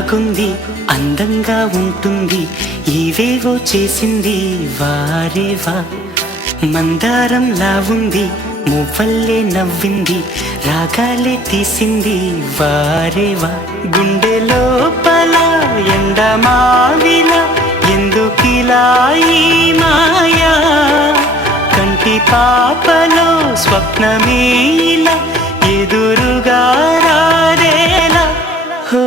బాగుంది అందంగా ఉంటుంది ఇవేవో చేసింది వారేవా మందారంలా ఉంది మువ్వల్లే నవ్వింది రాగాలే తీసింది వారేవా గుండె లోపల ఎండమావిలా ఎందుకిలా ఈ మాయా కంటి పాపలో స్వప్నమే ఇలా ఎదురుగా రారేలా హో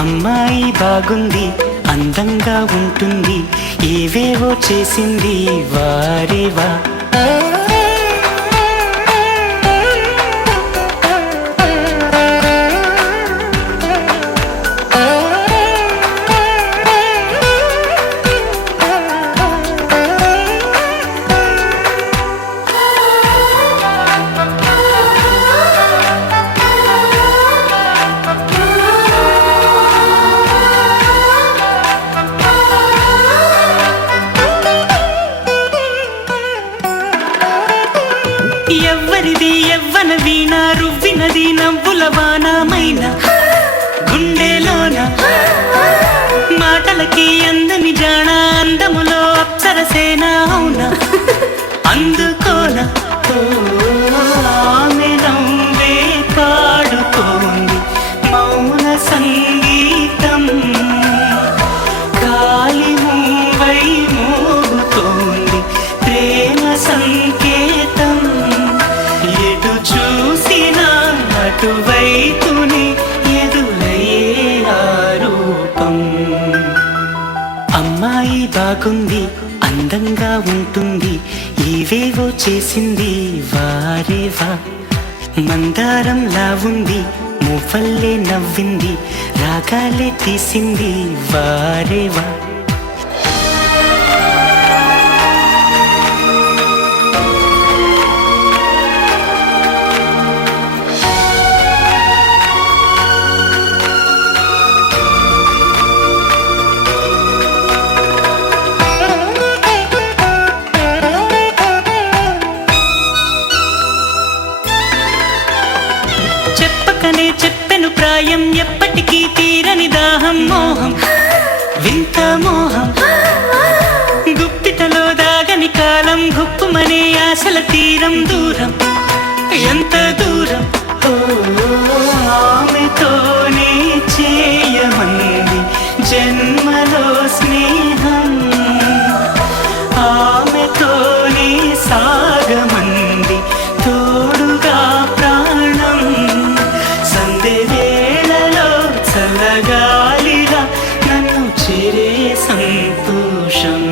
అమ్మాయి బాగుంది అందంగా ఉంటుంది ఏవేవో చేసింది వారేవా ఎవ్వరిది ఎవ్వన వీణ రువ్వినది నవ్వుల వానమైన గుండెలోన మాటలకి అందని జాణ అందములో అప్సరసేన అవునా అందుకోన ఆమె నవ్వే పాడుతోంది మౌన సంగీతం కాలి మూవై మోగుతోంది ప్రేమ సంకేతం ఎటు చూసినా అటువైపుని ఎదురయ్యే ఆరూపం అమ్మాయి బాగుంది అందంగా ఉంటుంది ఇవేవో చేసింది వారేవా మందారంలా ఉంది మువ్వల్లే నవ్వింది రాగాలే తీసింది వారేవా చెప్పకనే చెప్పెను ప్రాయం ఎప్పటికీ తీరని దాహం మోహం వింత మోహం గుప్పిటలో దాగని కాలం గుప్పుమనే ఆశల తీరం దూరం ఎంత దూరం ఆమెతోనే చేయమంది జన్మలో స్నేహం ఆమెతోనే సాగమంది తోడుగా ప్రాణం సందె వేళలో చల్లగాలిగా నన్ను చేరే సంతోషం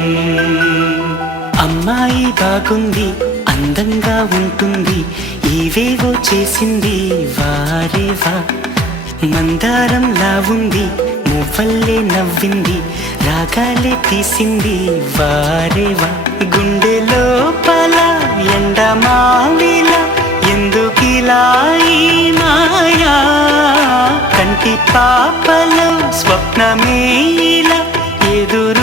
అమ్మాయి బాగుంది అందంగా ఉంటుంది ఇవేవో చేసింది వారేవా మందారంలా ఉంది మువ్వల్లే నవ్వింది రాగాలే తీసింది వారేవా గుండె లోపల ఎండమావిలా ఎందుకిలా ఈ మాయా కంటి పాపలో స్వప్నమే ఇలా ఎదురు